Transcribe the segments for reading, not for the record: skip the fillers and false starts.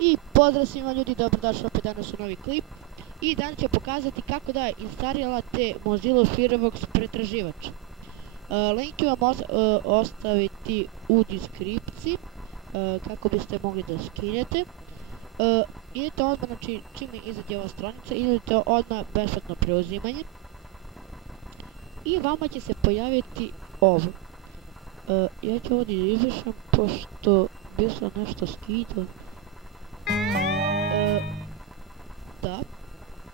I pozdrav svima ljudi, dobrodošli opet danas u novi klip. I danas ću pokazati kako da instalirate Mozilla Firefox pretraživač. Link ću vam ostaviti u deskripciji kako biste mogli da skinete. Idete odmah, znači čim izađe ova stranica, idete odmah besplatno preuzimanje. I vama će se pojaviti ovo. Ja ću ovdje da izvršam pošto bio sam nešto skidao. Da,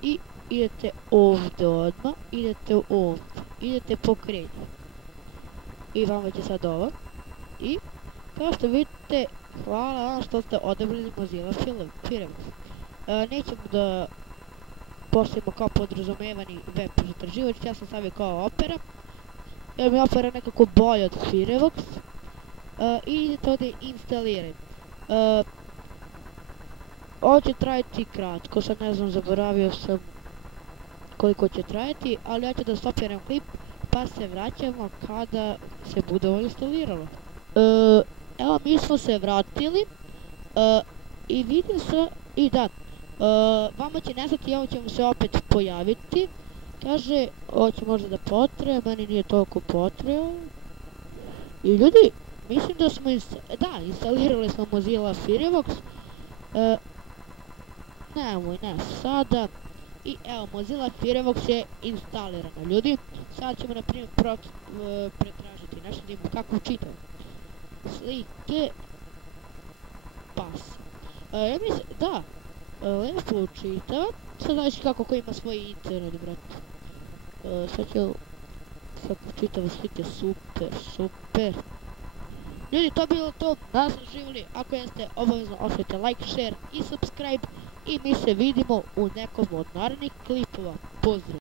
i idete ovdje odmah, idete ovdje, idete po krenu i vama će sad ovo. I kao što vidite, hvala vam što ste odabrali Mozilla Firefox. Nećemo da postavimo kao podrazumevani web pretraživač, ja sam stavio kao Opera jer mi Opera nekako bolje od Firefox. I idete ovdje instalirati. Ovo će trajati kratko, sad ne znam, zaboravio sam koliko će trajati, ali ja ću da stopiram klip pa se vraćamo kada se bude ovo instaliralo. Evo, mi smo se vratili i vidim se, i da, vama će nestati i ovo će mu se opet pojaviti. Kaže, ovo će možda da potrebe, meni nije toliko potrebe. I ljudi, mislim da smo instalirali smo Mozilla Firefox. Nemoj, ne sada. I evo, Mozilla Firefox je instalirana, ljudi. Sad ćemo na primjer pretražiti nešto, da imamo kako čitam. Slike. Pas. Ja mislim, da, lepo čitava. Sad znači kako ko ima svoj internet, brate. Sad ću kako čitava slike, super. Ljudi, to bilo to, da ste živjeli, ako jeste, obavezno ostavite like, share i subscribe i mi se vidimo u nekom od narednih klipova. Pozdrav!